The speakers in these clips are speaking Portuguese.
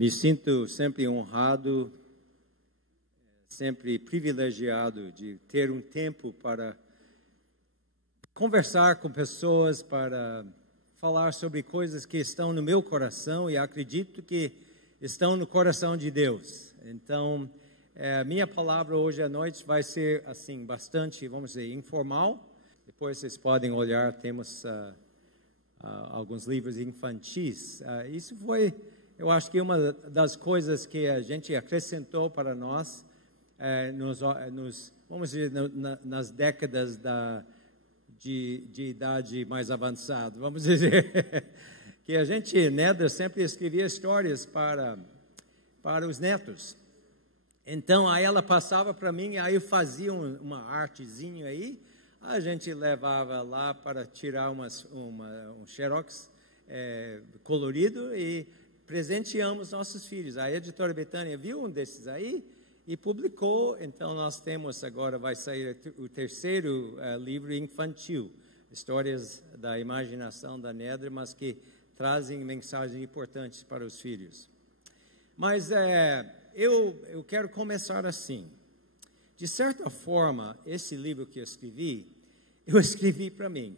Me sinto sempre honrado, sempre privilegiado de ter um tempo para conversar com pessoas, para falar sobre coisas que estão no meu coração e acredito que estão no coração de Deus. Então, minha palavra hoje à noite vai ser assim bastante, vamos dizer, informal. Depois vocês podem olhar, temos alguns livros infantis. Isso foi, eu acho que uma das coisas que a gente acrescentou para nós vamos dizer, nas décadas de idade mais avançada, vamos dizer, que a gente, Nedra, sempre escrevia histórias para os netos. Então, aí ela passava para mim, aí eu fazia uma artezinha aí, a gente levava lá para tirar um xerox colorido e presenteamos nossos filhos. A editora Betânia viu um desses aí e publicou. Então, nós temos agora, vai sair o terceiro livro infantil, Histórias da Imaginação da Nedra, mas que trazem mensagens importantes para os filhos. Mas eu quero começar assim. De certa forma, esse livro que eu escrevi para mim.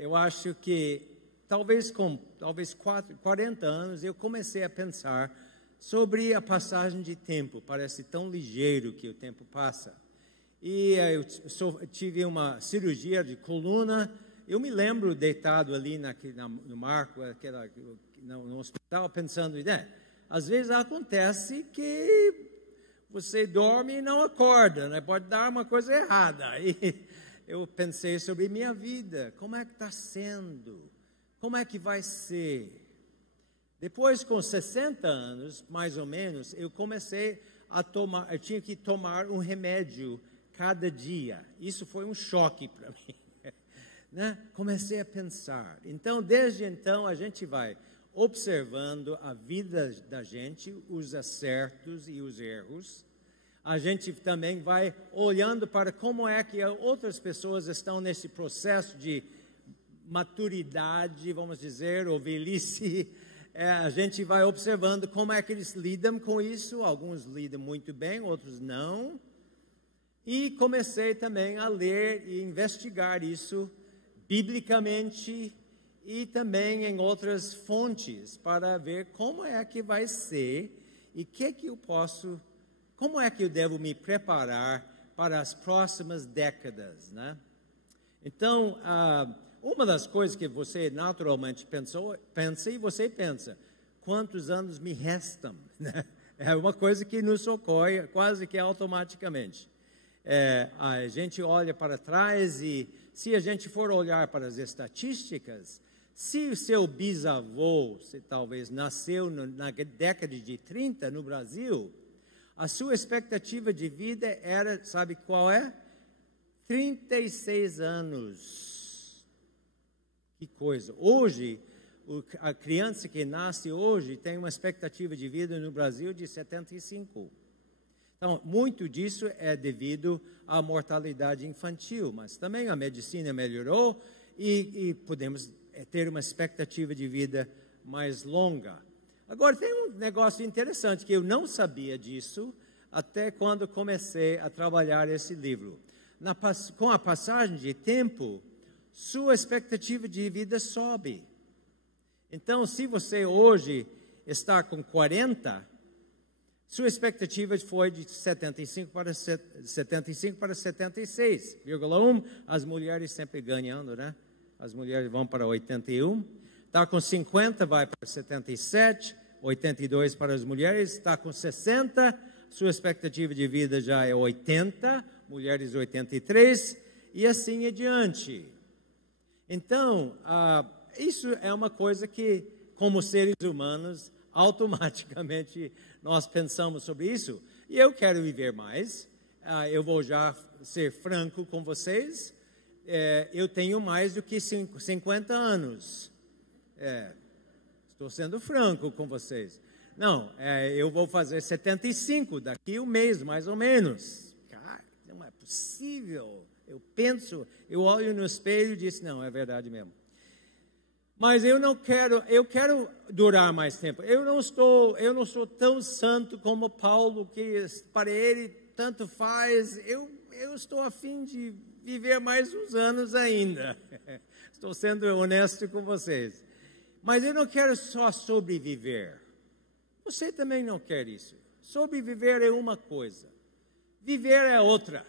Eu acho que talvez 40 anos eu comecei a pensar sobre a passagem de tempo. Parece tão ligeiro que o tempo passa. E eu tive uma cirurgia de coluna. Eu me lembro deitado ali no marco, no hospital, pensando, às vezes acontece que você dorme e não acorda, né? Pode dar uma coisa errada. E eu pensei sobre minha vida, como é que está sendo? Como é que vai ser? Depois, com 60 anos, mais ou menos, eu tinha que tomar um remédio cada dia. Isso foi um choque para mim, né? Comecei a pensar. Então, desde então, a gente vai observando a vida da gente, os acertos e os erros. A gente também vai olhando para como é que outras pessoas estão nesse processo de maturidade, vamos dizer, ou velhice. A gente vai observando como é que eles lidam com isso. Alguns lidam muito bem, outros não. E comecei também a ler e investigar isso biblicamente e também em outras fontes para ver como é que vai ser e como é que eu devo me preparar para as próximas décadas, né? Então, uma das coisas que você naturalmente pensa, quantos anos me restam, né? É uma coisa que nos ocorre quase que automaticamente. A gente olha para trás e se a gente for olhar para as estatísticas, se o seu bisavô, talvez nasceu na década de 30 no Brasil, a sua expectativa de vida era, sabe qual é? 36 anos. Que coisa. Hoje, a criança que nasce hoje tem uma expectativa de vida no Brasil de 75. Então, muito disso é devido à mortalidade infantil, mas também a medicina melhorou e podemos ter uma expectativa de vida mais longa. Agora, tem um negócio interessante que eu não sabia disso até quando comecei a trabalhar esse livro. Com a passagem de tempo, sua expectativa de vida sobe. Então, se você hoje está com 40, sua expectativa foi de 75 para 76,1. As mulheres sempre ganhando, né? As mulheres vão para 81. Está com 50, vai para 77. 82 para as mulheres. Está com 60, sua expectativa de vida já é 80. Mulheres 83. E assim adiante. Então, isso é uma coisa que, como seres humanos, automaticamente nós pensamos sobre isso. E eu quero viver mais. Eu vou já ser franco com vocês. Eu tenho mais do que 50 anos. Estou sendo franco com vocês. Não, eu vou fazer 75 daqui um mês, mais ou menos. Cara, não é possível. Eu olho no espelho e digo, não, é verdade mesmo. Mas eu quero durar mais tempo. Eu não sou tão santo como Paulo, que para ele tanto faz. Eu estou a fim de viver mais uns anos ainda. Estou sendo honesto com vocês. Mas eu não quero só sobreviver. Você também não quer isso. Sobreviver é uma coisa. Viver é outra.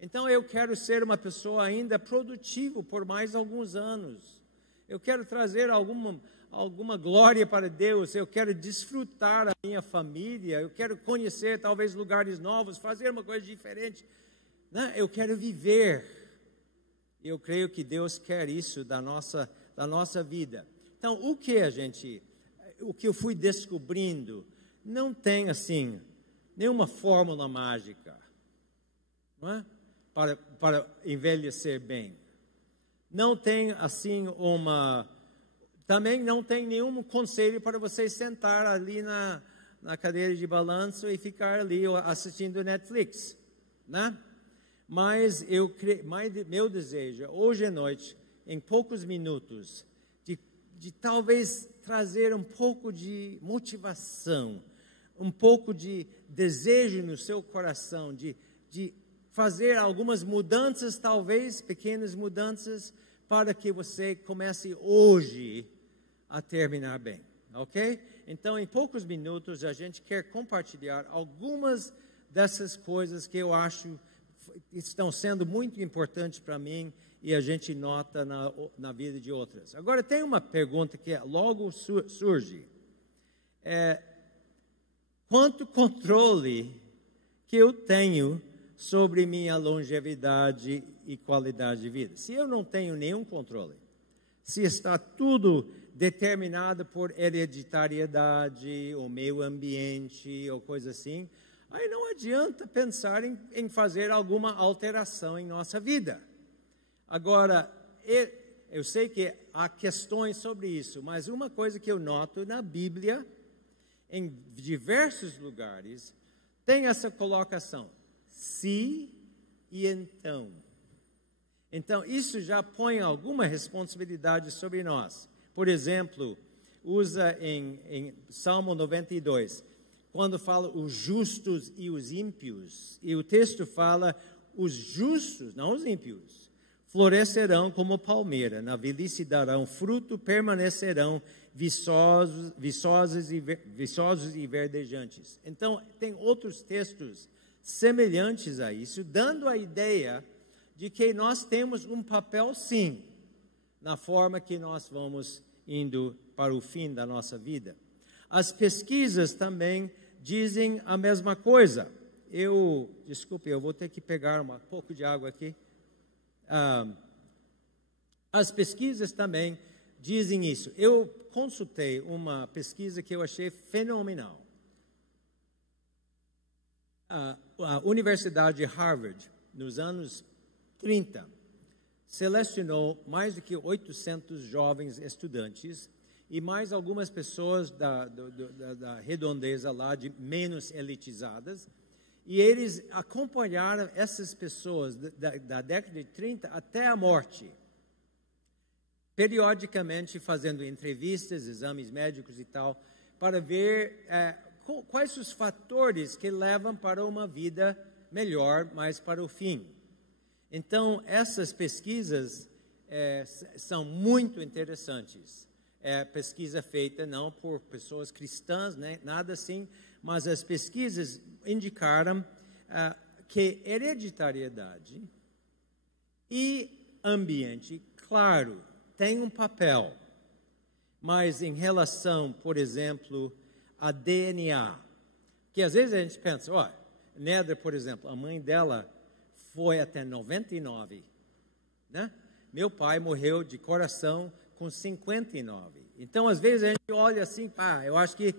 Então eu quero ser uma pessoa ainda produtiva por mais alguns anos. Eu quero trazer alguma glória para Deus. Eu quero desfrutar a minha família. Eu quero conhecer talvez lugares novos, fazer uma coisa diferente. Né? Eu quero viver. Eu creio que Deus quer isso da nossa vida. Então, o que eu fui descobrindo, não tem assim nenhuma fórmula mágica, não é? Para envelhecer bem. Não tem assim também não tem nenhum conselho para você sentar ali na cadeira de balanço e ficar ali assistindo Netflix, né? Mas meu desejo, hoje à noite, em poucos minutos, de talvez trazer um pouco de motivação, um pouco de desejo no seu coração, de fazer algumas mudanças, talvez pequenas mudanças, para que você comece hoje a terminar bem, ok? Então, em poucos minutos, a gente quer compartilhar algumas dessas coisas que eu acho estão sendo muito importantes para mim e a gente nota na vida de outras. Agora, tem uma pergunta que logo surge. Quanto controle que eu tenho sobre minha longevidade e qualidade de vida? Se eu não tenho nenhum controle, se está tudo determinado por hereditariedade, ou meio ambiente, ou coisa assim, aí não adianta pensar em fazer alguma alteração em nossa vida. Agora, eu sei que há questões sobre isso, mas uma coisa que eu noto na Bíblia, em diversos lugares, tem essa colocação, se e então. Então, isso já põe alguma responsabilidade sobre nós. Por exemplo, usa em Salmo 92, quando fala os justos e os ímpios, e o texto fala os justos, não os ímpios, florescerão como palmeira, na velhice darão fruto, permanecerão viçosos e verdejantes. Então, tem outros textos semelhantes a isso, dando a ideia de que nós temos um papel, sim, na forma que nós vamos indo para o fim da nossa vida. As pesquisas também dizem a mesma coisa. Desculpe, eu vou ter que pegar um pouco de água aqui. As pesquisas também dizem isso. Eu consultei uma pesquisa que eu achei fenomenal. A Universidade de Harvard, nos anos 30, selecionou mais de que 800 jovens estudantes e mais algumas pessoas da redondeza lá, de menos elitizadas, e eles acompanharam essas pessoas da década de 30 até a morte, periodicamente fazendo entrevistas, exames médicos e tal, para ver quais os fatores que levam para uma vida melhor, mais para o fim. Então, essas pesquisas são muito interessantes. Pesquisa feita não por pessoas cristãs, né, nada assim, mas as pesquisas indicaram que hereditariedade e ambiente, claro, tem um papel, mas em relação, por exemplo, a DNA, que às vezes a gente pensa, Nedra, por exemplo, a mãe dela foi até 99, né? Meu pai morreu de coração com 59. Então, às vezes a gente olha assim, eu acho que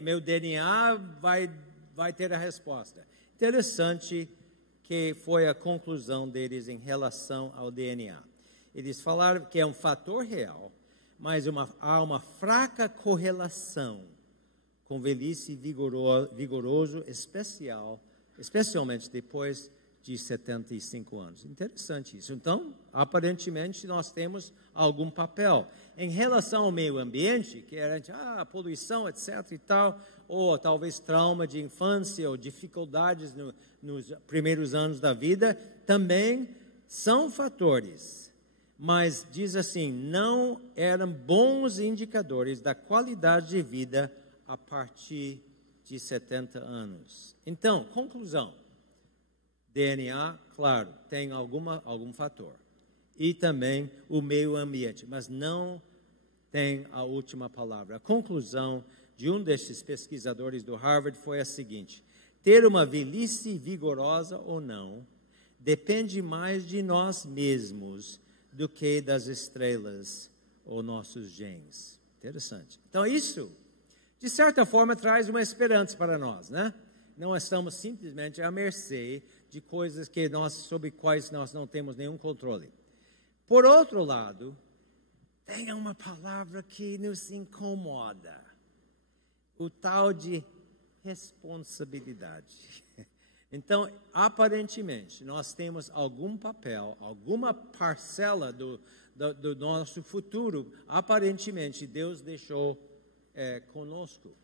meu DNA vai ter a resposta. Interessante que foi a conclusão deles em relação ao DNA. Eles falaram que é um fator real, mas há uma fraca correlação com velhice vigoroso, especialmente depois de 75 anos. Interessante isso. Então, aparentemente, nós temos algum papel. Em relação ao meio ambiente, que era poluição, etc. e tal, ou talvez trauma de infância, ou dificuldades nos primeiros anos da vida, também são fatores. Mas, diz assim, não eram bons indicadores da qualidade de vida a partir de 70 anos. Então, conclusão. DNA, claro, tem algum fator. E também o meio ambiente, mas não tem a última palavra. A conclusão de um desses pesquisadores do Harvard foi a seguinte: ter uma velhice vigorosa ou não depende mais de nós mesmos do que das estrelas ou nossos genes. Interessante. Então, isso, de certa forma, traz uma esperança para nós, né? Não estamos simplesmente à mercê de coisas sobre quais nós não temos nenhum controle. Por outro lado, tem uma palavra que nos incomoda, o tal de responsabilidade. Então, aparentemente, nós temos algum papel, alguma parcela do nosso futuro, aparentemente, Deus deixou conosco.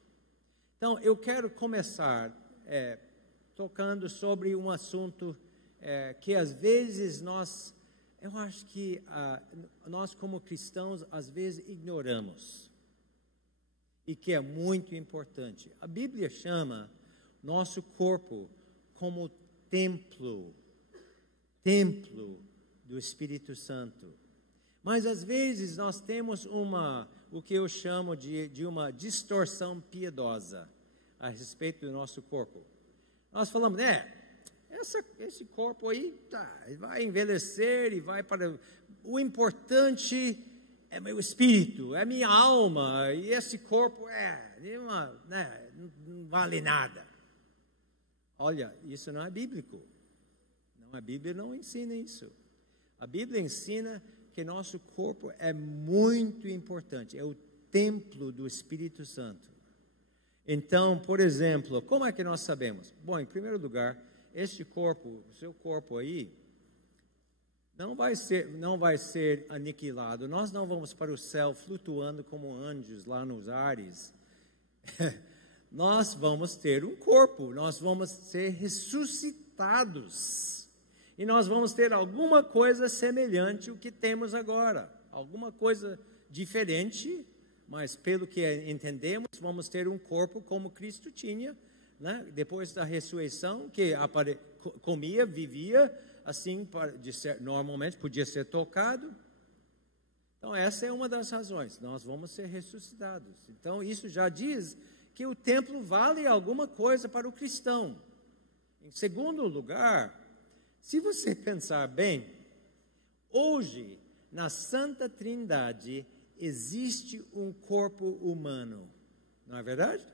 Então, eu quero começar tocando sobre um assunto que às vezes eu acho que nós como cristãos às vezes ignoramos e que é muito importante. A Bíblia chama nosso corpo como templo do Espírito Santo. Mas às vezes nós temos o que eu chamo de uma distorção piedosa a respeito do nosso corpo. Nós falamos, esse corpo aí vai envelhecer e vai para... O importante é meu espírito, é minha alma, e esse corpo não vale nada. Olha, isso não é bíblico. A Bíblia não ensina isso. A Bíblia ensina que nosso corpo é muito importante, é o templo do Espírito Santo. Então, por exemplo, como é que nós sabemos? Bom, em primeiro lugar, este corpo, o seu corpo aí, não vai ser aniquilado. Nós não vamos para o céu flutuando como anjos lá nos ares. Nós vamos ter um corpo, nós vamos ser ressuscitados. E nós vamos ter alguma coisa semelhante ao que temos agora. Alguma coisa diferente, mas pelo que entendemos, vamos ter um corpo como Cristo tinha, né? Depois da ressurreição, que comia, vivia, assim, normalmente podia ser tocado. Então, essa é uma das razões, nós vamos ser ressuscitados. Então, isso já diz que o templo vale alguma coisa para o cristão. Em segundo lugar, se você pensar bem, hoje, na Santa Trindade, existe um corpo humano, não é verdade?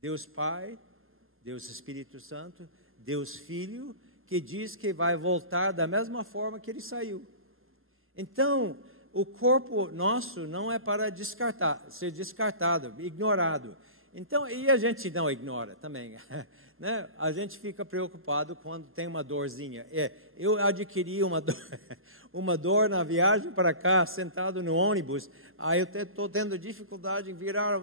Deus Pai, Deus Espírito Santo, Deus Filho, que diz que vai voltar da mesma forma que ele saiu. Então, o corpo nosso não é para ser descartado, ignorado. Então, e a gente não ignora também, né? A gente fica preocupado quando tem uma dorzinha. Eu adquiri uma dor na viagem para cá, sentado no ônibus, aí eu estou tendo dificuldade em virar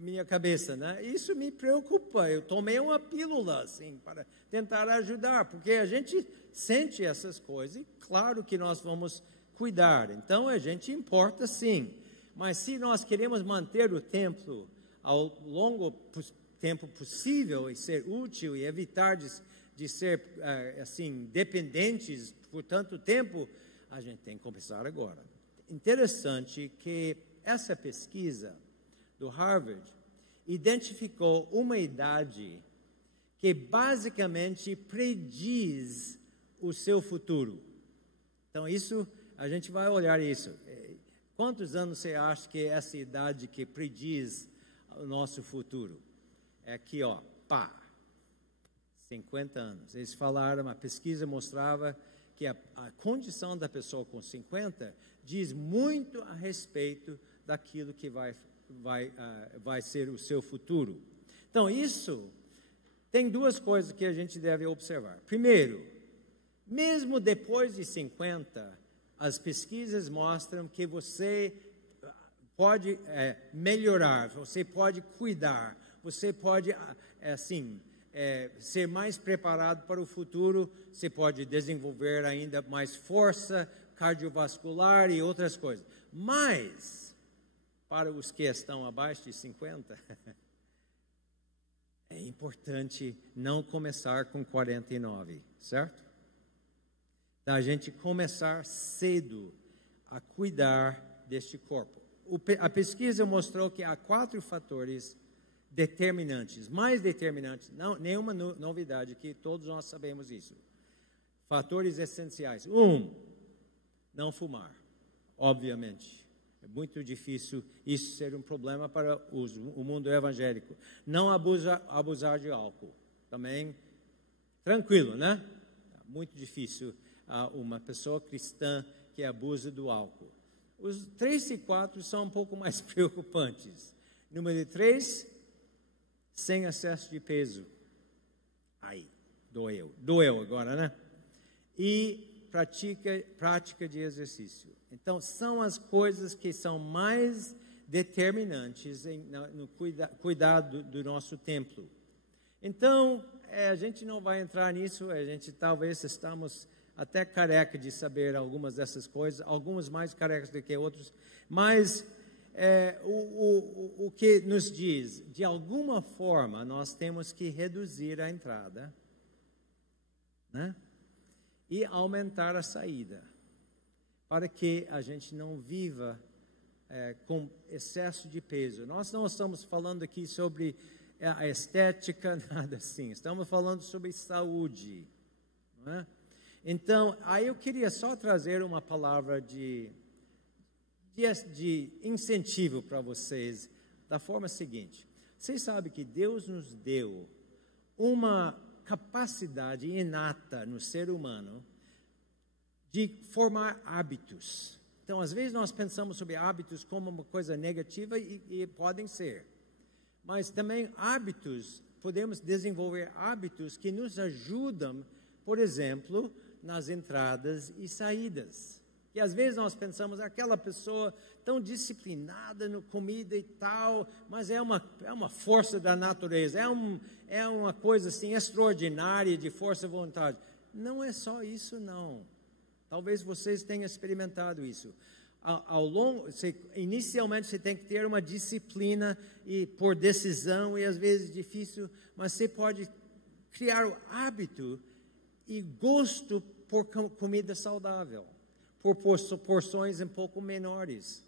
minha cabeça, né? Isso me preocupa. Eu tomei uma pílula, assim, para tentar ajudar, porque a gente sente essas coisas e claro que nós vamos cuidar. Então, a gente importa sim. Mas se nós queremos manter o templo ao longo tempo possível e ser útil e evitar de ser, assim, dependentes por tanto tempo, a gente tem que começar agora. Interessante que essa pesquisa do Harvard identificou uma idade que basicamente prediz o seu futuro. Então, isso, a gente vai olhar isso. Quantos anos você acha que é essa idade que prediz o nosso futuro? É aqui, 50 anos. Eles falaram, a pesquisa mostrava que a condição da pessoa com 50 diz muito a respeito daquilo que vai ser o seu futuro. Então, isso tem duas coisas que a gente deve observar. Primeiro, mesmo depois de 50, as pesquisas mostram que você pode melhorar, você pode cuidar, você pode, ser mais preparado para o futuro, você pode desenvolver ainda mais força cardiovascular e outras coisas. Mas, para os que estão abaixo de 50, é importante não começar com 49, certo? Então, a gente começar cedo a cuidar deste corpo. A pesquisa mostrou que há 4 fatores determinantes, mais determinantes, não, nenhuma novidade, que todos nós sabemos isso. Fatores essenciais. 1, não fumar, obviamente. É muito difícil isso ser um problema para o mundo evangélico. Não abusar de álcool. Também, tranquilo, né? Muito difícil uma pessoa cristã que abusa do álcool. Os 3 e 4 são um pouco mais preocupantes. Número 3, sem excesso de peso. Aí, doeu agora, né? E prática de exercício. Então, são as coisas que são mais determinantes no cuidado do nosso templo. Então, a gente não vai entrar nisso, a gente talvez estamos até careca de saber algumas dessas coisas, algumas mais carecas do que outros, mas o que nos diz, de alguma forma, nós temos que reduzir a entrada, né? E aumentar a saída, para que a gente não viva com excesso de peso. Nós não estamos falando aqui sobre a estética, nada assim, estamos falando sobre saúde, não é? Então, aí eu queria só trazer uma palavra de incentivo para vocês, da forma seguinte. Vocês sabem que Deus nos deu uma capacidade inata no ser humano de formar hábitos. Então, às vezes nós pensamos sobre hábitos como uma coisa negativa e podem ser. Mas também podemos desenvolver hábitos que nos ajudam, por exemplo, nas entradas e saídas. E às vezes nós pensamos, aquela pessoa tão disciplinada no comida e tal, mas é uma força da natureza, é uma coisa assim extraordinária de força e vontade. Não é só isso, não. Talvez vocês tenham experimentado isso. Inicialmente você tem que ter uma disciplina e por decisão, e às vezes difícil, mas você pode criar o hábito e gosto por comida saudável, por porções um pouco menores.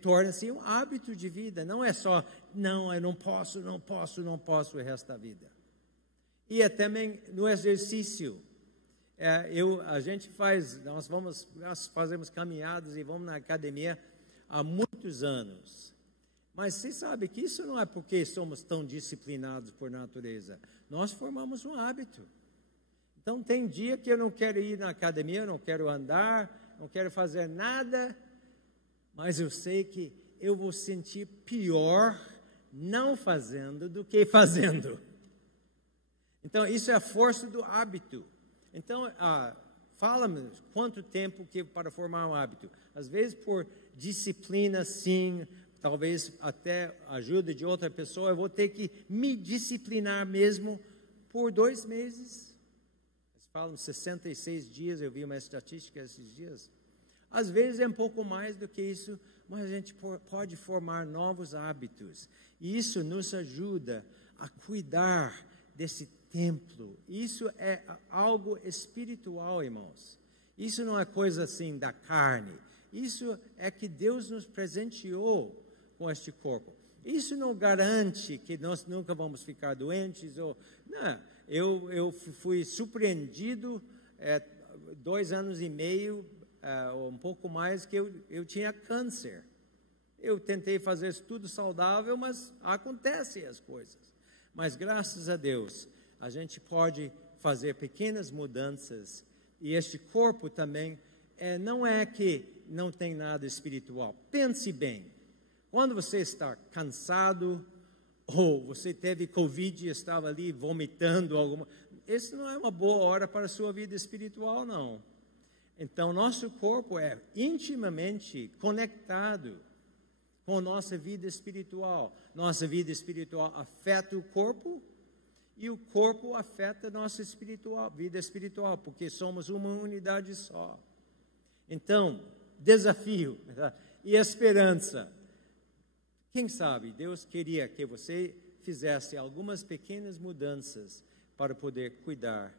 Torna-se um hábito de vida, não é só, não, eu não posso o resto da vida. E também no exercício. Nós fazemos caminhadas e vamos na academia há muitos anos. Mas você sabe que isso não é porque somos tão disciplinados por natureza. Nós formamos um hábito. Então, tem dia que eu não quero ir na academia, eu não quero andar, não quero fazer nada, mas eu sei que eu vou sentir pior não fazendo do que fazendo. Então, isso é a força do hábito. Então, fala-me quanto tempo para formar um hábito. Às vezes, por disciplina, sim, talvez até ajuda de outra pessoa, eu vou ter que me disciplinar mesmo por 2 meses. Falam 66 dias, eu vi uma estatística esses dias. Às vezes é um pouco mais do que isso, mas a gente pode formar novos hábitos. E isso nos ajuda a cuidar desse templo. Isso é algo espiritual, irmãos. Isso não é coisa assim da carne. Isso é que Deus nos presenteou com este corpo. Isso não garante que nós nunca vamos ficar doentes. Não. Eu fui surpreendido 2 anos e meio, ou um pouco mais, que eu tinha câncer. Eu tentei fazer tudo saudável, mas acontecem as coisas. Mas graças a Deus, a gente pode fazer pequenas mudanças. E este corpo também, não é que não tem nada espiritual. Pense bem, quando você está cansado, ou você teve Covid e estava ali vomitando alguma. Essa não é uma boa hora para a sua vida espiritual, não. Então, nosso corpo é intimamente conectado com a nossa vida espiritual. Nossa vida espiritual afeta o corpo e o corpo afeta a nossa vida espiritual, porque somos uma unidade só. Então, desafio e esperança. Quem sabe Deus queria que você fizesse algumas pequenas mudanças para poder cuidar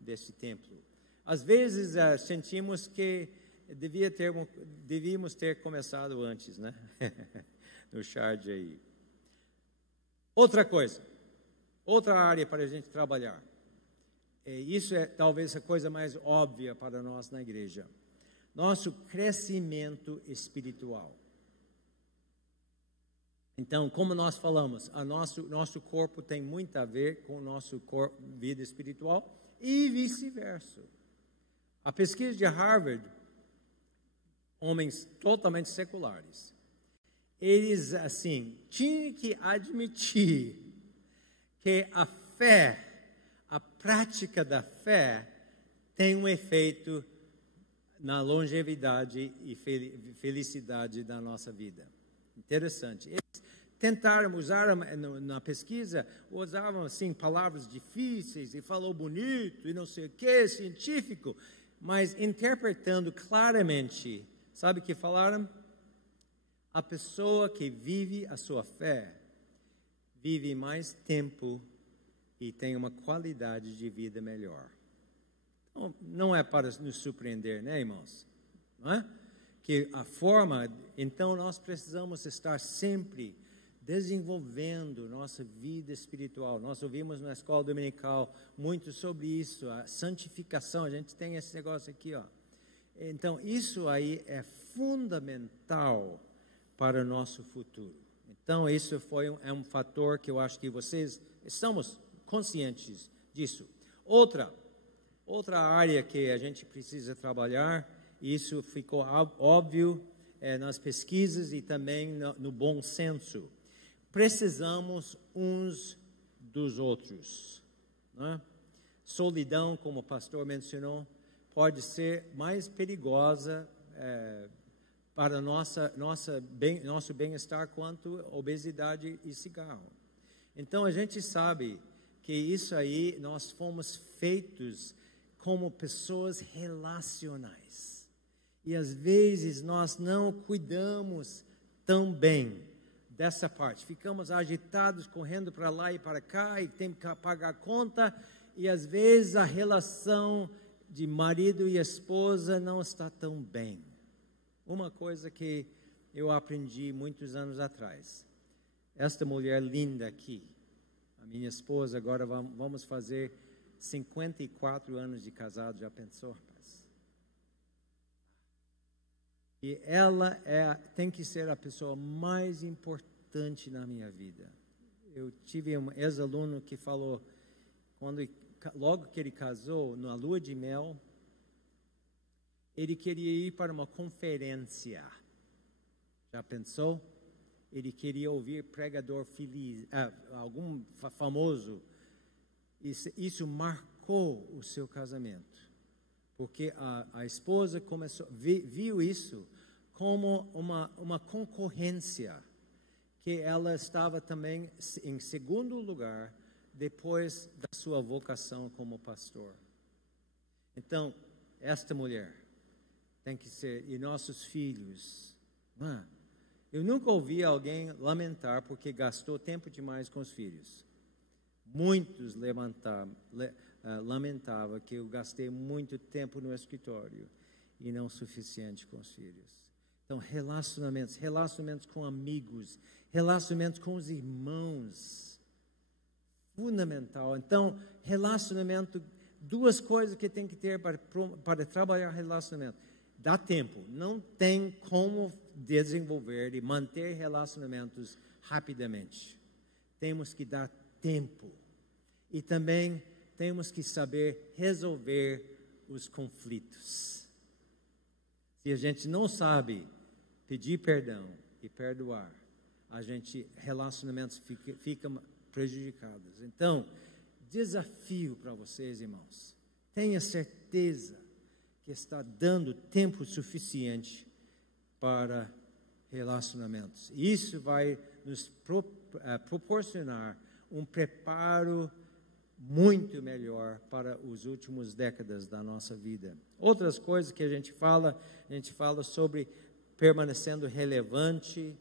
desse templo. Às vezes sentimos que devíamos ter começado antes, né? No Shard aí. Outra coisa, outra área para a gente trabalhar. Isso é talvez a coisa mais óbvia para nós na igreja. Nosso crescimento espiritual. Então, como nós falamos, nosso corpo tem muito a ver com a nossa vida espiritual e vice-versa. A pesquisa de Harvard, homens totalmente seculares, eles, assim, tinham que admitir que a fé, a prática da fé, tem um efeito na longevidade e felicidade da nossa vida. Interessante. Eles tentaram usar, na pesquisa, usavam assim palavras difíceis e falou bonito e não sei o que, científico, mas interpretando claramente, sabe o que falaram? A pessoa que vive a sua fé vive mais tempo e tem uma qualidade de vida melhor. Então, não é para nos surpreender, né, irmãos? Não é? Que a forma, então nós precisamos estar sempre desenvolvendo nossa vida espiritual. Nós ouvimos na escola dominical muito sobre isso, a santificação. A gente tem esse negócio aqui, ó. Então, isso aí é fundamental para o nosso futuro. Então, isso é um fator que eu acho que vocês estamos conscientes disso. Outra área que a gente precisa trabalhar, isso ficou óbvio nas pesquisas e também no bom senso. Precisamos uns dos outros. Né? Solidão, como o pastor mencionou, pode ser mais perigosa para nosso bem-estar quanto obesidade e cigarro. Então, a gente sabe que isso aí, nós fomos feitos como pessoas relacionais. E às vezes nós não cuidamos tão bem dessa parte. Ficamos agitados, correndo para lá e para cá, e temos que pagar a conta, e às vezes a relação de marido e esposa não está tão bem. Uma coisa que eu aprendi muitos anos atrás. Esta mulher linda aqui, a minha esposa, agora vamos fazer 54 anos de casado, já pensou, rapaz? E ela tem que ser a pessoa mais importante na minha vida. Eu tive um ex-aluno que falou, logo que ele casou, na lua de mel, ele queria ir para uma conferência. Já pensou? Ele queria ouvir pregador feliz, algum famoso. Isso marcou o seu casamento. Porque a esposa viu isso como uma concorrência, que ela estava também em segundo lugar, depois da sua vocação como pastor. Então, esta mulher tem que ser, e nossos filhos. Eu nunca ouvi alguém lamentar porque gastou tempo demais com os filhos. Muitos lamentavam que eu gastei muito tempo no escritório e não o suficiente com os filhos. Então, relacionamentos com amigos, relacionamentos com os irmãos, fundamental. Então, relacionamento, duas coisas que tem que ter para trabalhar relacionamento. Dá tempo, não tem como desenvolver e manter relacionamentos rapidamente. Temos que dar tempo. E também temos que saber resolver os conflitos. Se a gente não sabe pedir perdão e perdoar, relacionamentos ficam prejudicados. Então, desafio para vocês, irmãos. Tenha certeza que está dando tempo suficiente para relacionamentos. Isso vai nos proporcionar um preparo muito melhor para os últimos décadas da nossa vida. Outras coisas que a gente fala sobre permanecendo relevante,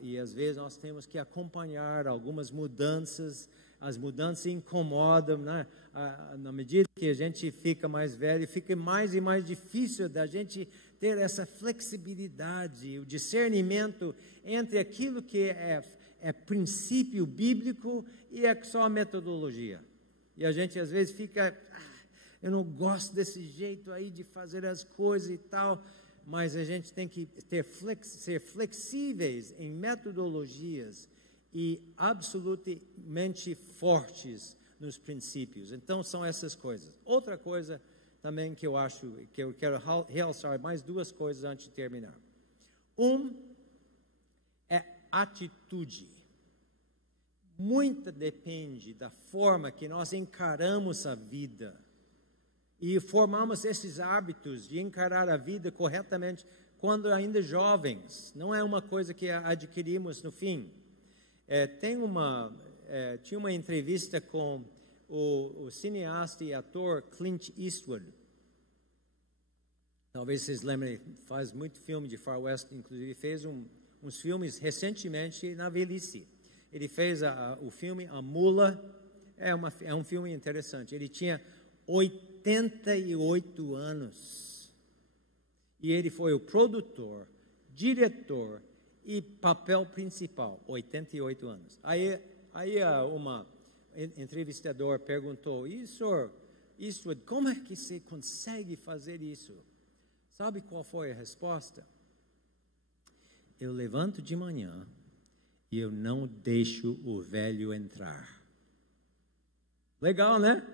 e às vezes nós temos que acompanhar algumas mudanças. As mudanças incomodam, né? Na medida que a gente fica mais velho, fica mais e mais difícil da gente ter essa flexibilidade, o discernimento entre aquilo que é princípio bíblico e é só metodologia. E a gente às vezes fica, eu não gosto desse jeito aí de fazer as coisas e tal, mas a gente tem que ser flexíveis em metodologias e absolutamente fortes nos princípios. Então, são essas coisas. Outra coisa também que eu acho, que eu quero realçar, mais duas coisas antes de terminar. É atitude. Muita depende da forma que nós encaramos a vida e formamos esses hábitos de encarar a vida corretamente quando ainda jovens. Não é uma coisa que adquirimos no fim. Tinha uma entrevista com o cineasta e ator Clint Eastwood. Talvez vocês lembrem, faz muito filme de Far West, inclusive fez uns filmes recentemente na velhice. Ele fez o filme A Mula, é um filme interessante. Ele tinha 88 anos e ele foi o produtor, diretor e papel principal, 88 anos. Aí uma entrevistador perguntou, senhor Eastwood, como é que você consegue fazer isso? Sabe qual foi a resposta? Eu levanto de manhã e eu não deixo o velho entrar. Legal, né?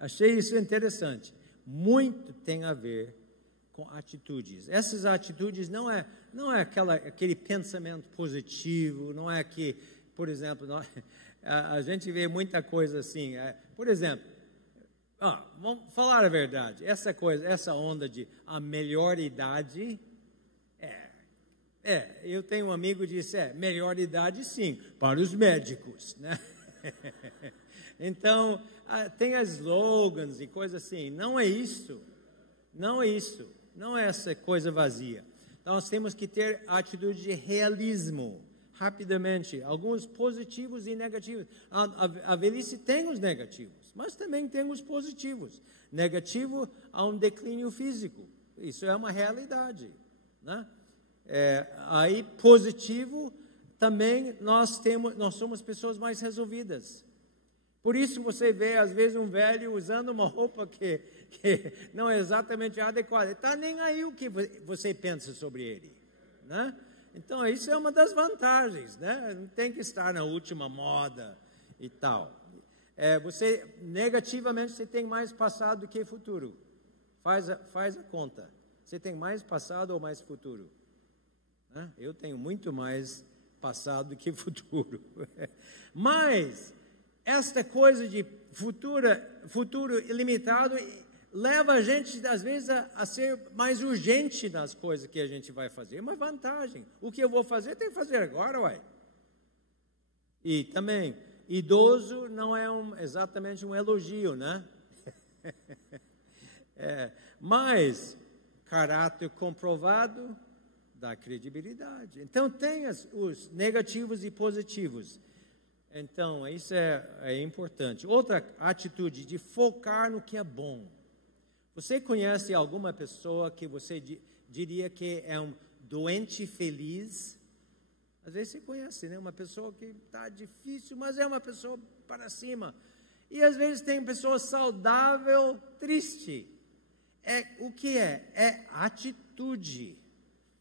Achei isso interessante. Muito tem a ver com atitudes. Essas atitudes não é aquele pensamento positivo, não é que, por exemplo, a gente vê muita coisa assim. Por exemplo, vamos falar a verdade. Essa onda de a melhor idade, eu tenho um amigo que disse, melhor idade sim, para os médicos, né? Então, tem slogans e coisas assim. Não é isso. Não é essa coisa vazia. Nós temos que ter atitude de realismo, rapidamente. Alguns positivos e negativos. A velhice tem os negativos, mas também tem os positivos. Negativo, há um declínio físico. Isso é uma realidade, né? Aí, positivo, também nós somos pessoas mais resolvidas. Por isso você vê, às vezes, um velho usando uma roupa que não é exatamente adequada. Ele está nem aí o que você pensa sobre ele, né? Então, isso é uma das vantagens, né? Não tem que estar na última moda e tal. Negativamente, você tem mais passado do que futuro. Faz a conta. Você tem mais passado ou mais futuro? Né? Eu tenho muito mais passado do que futuro. Mas esta coisa de futuro ilimitado leva a gente, às vezes, a ser mais urgente nas coisas que a gente vai fazer. É uma vantagem. O que eu vou fazer, tem que fazer agora, uai. E também, idoso não é exatamente um elogio, né? Mas, caráter comprovado dá credibilidade. Então, tem os negativos e positivos. Então, isso é importante. Outra atitude de focar no que é bom. Você conhece alguma pessoa que você diria que é um doente feliz? Às vezes você conhece, né? Uma pessoa que está difícil, mas é uma pessoa para cima. E às vezes tem pessoa saudável, triste. O que é? É atitude.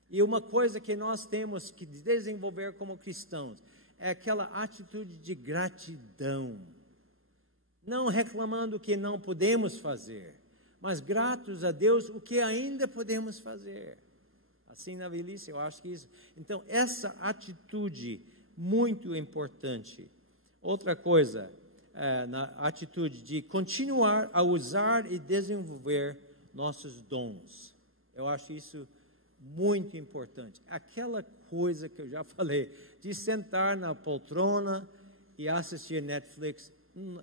E uma coisa que nós temos que desenvolver como cristãos é aquela atitude de gratidão. Não reclamando o que não podemos fazer, mas gratos a Deus o que ainda podemos fazer. assim na velhice, eu acho que isso. Então, essa atitude muito importante. Outra coisa, na atitude de continuar a usar e desenvolver nossos dons. Eu acho isso muito importante. Aquela coisa que eu já falei, de sentar na poltrona e assistir Netflix,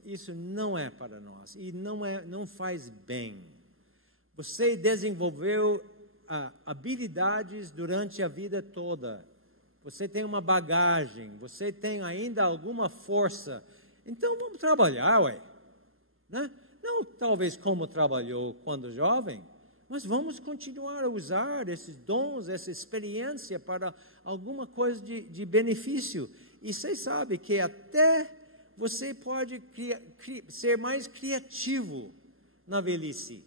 isso não é para nós e não faz bem. Você desenvolveu habilidades durante a vida toda. Você tem uma bagagem, você tem ainda alguma força. Então vamos trabalhar, ué. Né? Não talvez como trabalhou quando jovem, mas vamos continuar a usar esses dons, essa experiência para alguma coisa de benefício. E vocês sabem que até você pode ser mais criativo na velhice.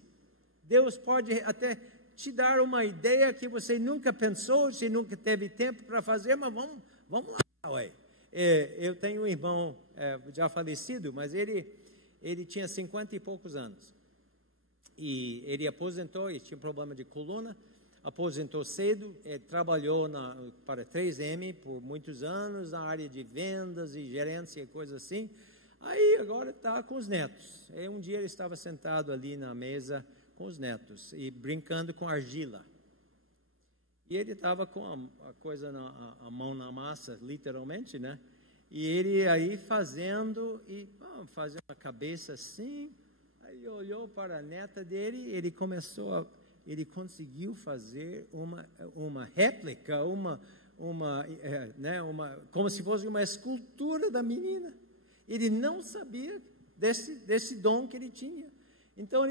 Deus pode até te dar uma ideia que você nunca pensou, você nunca teve tempo para fazer, mas vamos lá, ué. Eu tenho um irmão já falecido, mas ele tinha 50 e poucos anos. E ele aposentou, e tinha problema de coluna, aposentou cedo, trabalhou para 3M por muitos anos, na área de vendas e gerência e coisas assim. Aí agora está com os netos. E um dia ele estava sentado ali na mesa com os netos e brincando com argila. E ele estava com a coisa, a mão na massa, literalmente, né? E ele aí fazendo a cabeça assim. Aí olhou para a neta dele, ele conseguiu fazer uma réplica, como se fosse uma escultura da menina. Ele não sabia desse dom que ele tinha. Então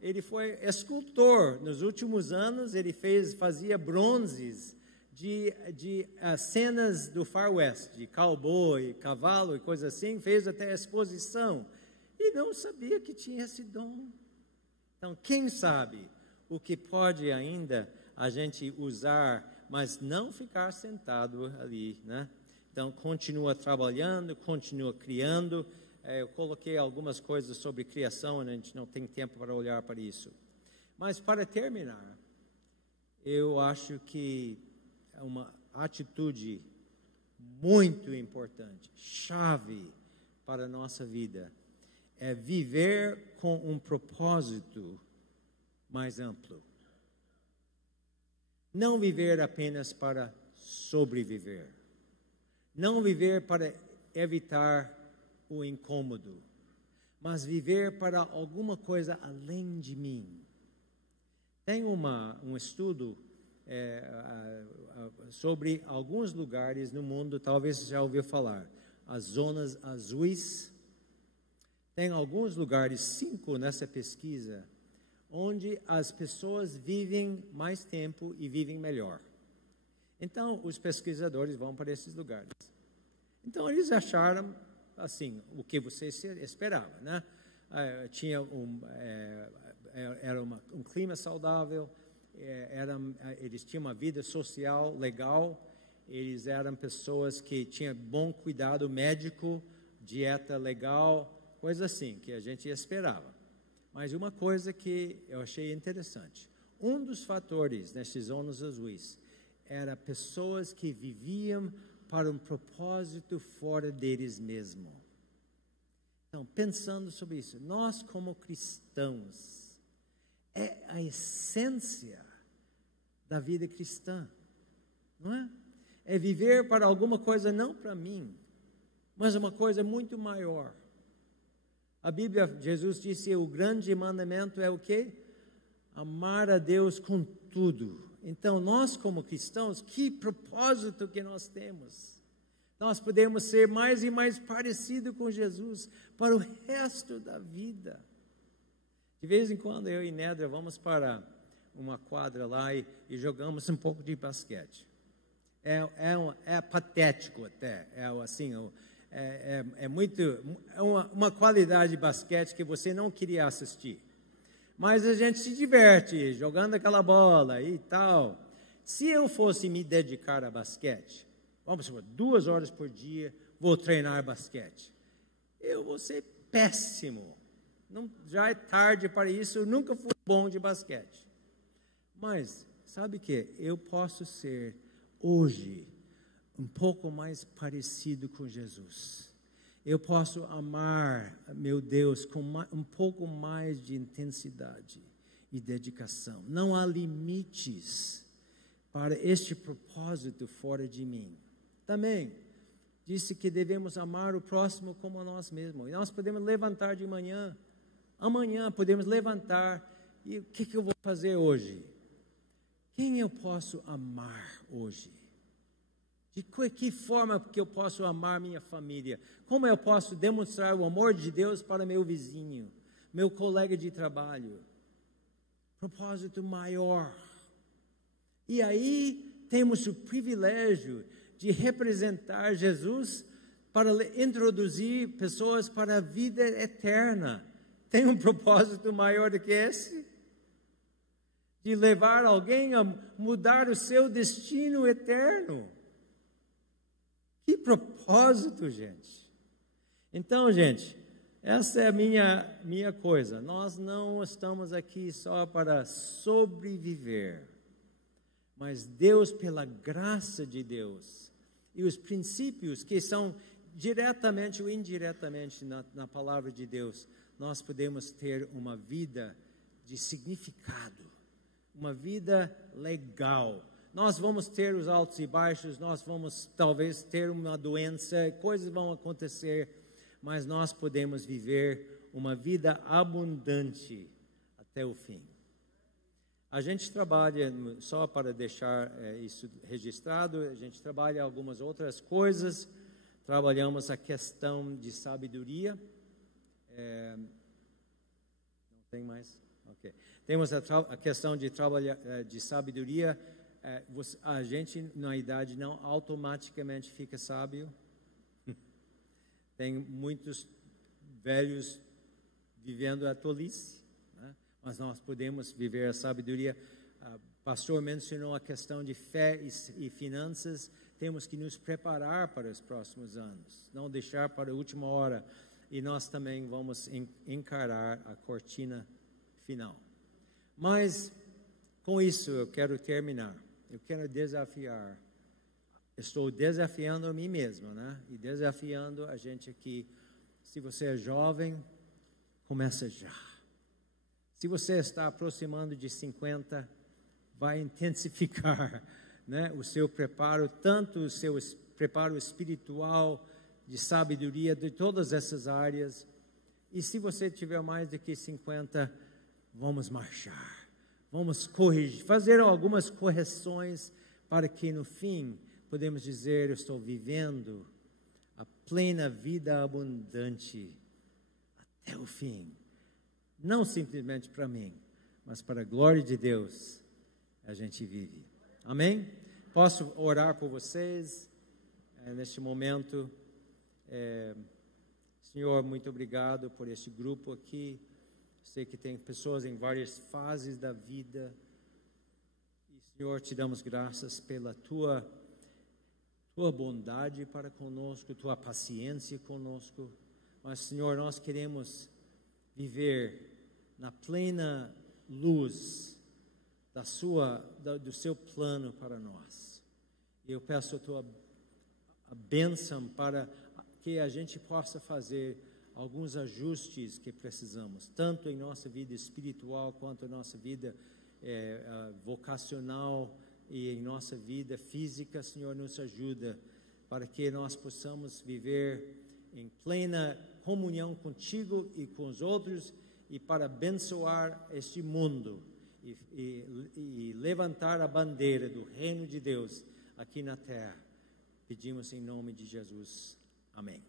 ele foi escultor. Nos últimos anos ele fazia bronzes de cenas do Far West, de cowboy, cavalo e coisa assim, fez até exposição. E não sabia que tinha esse dom. Então, quem sabe o que pode ainda a gente usar, mas não ficar sentado ali, né? Então, continua trabalhando, continua criando. Eu coloquei algumas coisas sobre criação, a gente não tem tempo para olhar para isso. Mas, para terminar, eu acho que é uma atitude muito importante, chave para a nossa vida, é viver com um propósito mais amplo. Não viver apenas para sobreviver. Não viver para evitar o incômodo, mas viver para alguma coisa além de mim. Tem um estudo sobre alguns lugares no mundo, talvez você já ouviu falar, as zonas azuis. Tem alguns lugares, 5 nessa pesquisa, onde as pessoas vivem mais tempo e vivem melhor. Então, os pesquisadores vão para esses lugares. Então, eles acharam, assim, o que você esperava, né? Era um clima saudável, eles tinham uma vida social legal, eles eram pessoas que tinham bom cuidado médico, dieta legal, coisa assim, que a gente esperava. Mas uma coisa que eu achei interessante, um dos fatores nessas zonas azuis era pessoas que viviam para um propósito fora deles mesmos. Então, pensando sobre isso, nós como cristãos, é a essência da vida cristã, não é? É viver para alguma coisa, não para mim, mas uma coisa muito maior. A Bíblia, Jesus disse, o grande mandamento é o quê? Amar a Deus com tudo. Então, nós como cristãos, que propósito que nós temos? Nós podemos ser mais e mais parecidos com Jesus para o resto da vida. De vez em quando, eu e Nedra vamos para uma quadra lá e jogamos um pouco de basquete. É patético até, uma qualidade de basquete que você não queria assistir. Mas a gente se diverte jogando aquela bola e tal. Se eu fosse me dedicar a basquete, vamos supor, 2 horas por dia, vou treinar basquete. Eu vou ser péssimo. Já é tarde para isso, eu nunca fui bom de basquete. Mas, sabe o que? Eu posso ser hoje um pouco mais parecido com Jesus. Eu posso amar meu Deus com um pouco mais de intensidade e dedicação. Não há limites para este propósito fora de mim. Também disse que devemos amar o próximo como a nós mesmos. E nós podemos levantar de manhã. Amanhã podemos levantar. E o que eu vou fazer hoje? Quem eu posso amar hoje? De que forma que eu posso amar minha família? Como eu posso demonstrar o amor de Deus para meu vizinho, meu colega de trabalho? Propósito maior. E aí temos o privilégio de representar Jesus para introduzir pessoas para a vida eterna. Tem um propósito maior do que esse? De levar alguém a mudar o seu destino eterno. Que propósito, gente. Então, gente, essa é a minha coisa. Nós não estamos aqui só para sobreviver. Mas Deus, pela graça de Deus, e os princípios que são diretamente ou indiretamente na palavra de Deus, nós podemos ter uma vida de significado, uma vida legal. Nós vamos ter os altos e baixos, nós vamos talvez ter uma doença, coisas vão acontecer, mas nós podemos viver uma vida abundante até o fim. A gente trabalha, só para deixar isso registrado, a gente trabalha algumas outras coisas, trabalhamos a questão de sabedoria, não tem mais? Ok. Temos a questão de sabedoria, a gente na idade não automaticamente fica sábio, tem muitos velhos vivendo a tolice, mas nós podemos viver a sabedoria. O pastor mencionou a questão de fé e finanças. Temos que nos preparar para os próximos anos, não deixar para a última hora. E nós também vamos encarar a cortina final. Mas, com isso, eu quero terminar. Eu quero desafiar. Estou desafiando a mim mesmo, né? E desafiando a gente aqui. Se você é jovem, começa já. Se você está aproximando de 50, vai intensificar, né, o seu preparo, tanto o seu preparo espiritual, de sabedoria, de todas essas áreas. E se você tiver mais do que 50, vamos marchar, vamos corrigir, fazer algumas correções para que no fim podemos dizer, eu estou vivendo a plena vida abundante até o fim. Não simplesmente para mim, mas para a glória de Deus, a gente vive. Amém? Posso orar por vocês neste momento? Senhor, muito obrigado por este grupo aqui. Sei que tem pessoas em várias fases da vida. E, Senhor, te damos graças pela tua bondade para conosco, tua paciência conosco. Mas, Senhor, nós queremos viver na plena luz do seu plano para nós. Eu peço a tua bênção para que a gente possa fazer alguns ajustes que precisamos, tanto em nossa vida espiritual quanto em nossa vida vocacional e em nossa vida física. Senhor, nos ajuda para que nós possamos viver em plena comunhão contigo e com os outros e para abençoar este mundo e levantar a bandeira do reino de Deus aqui na terra. Pedimos em nome de Jesus. Amém.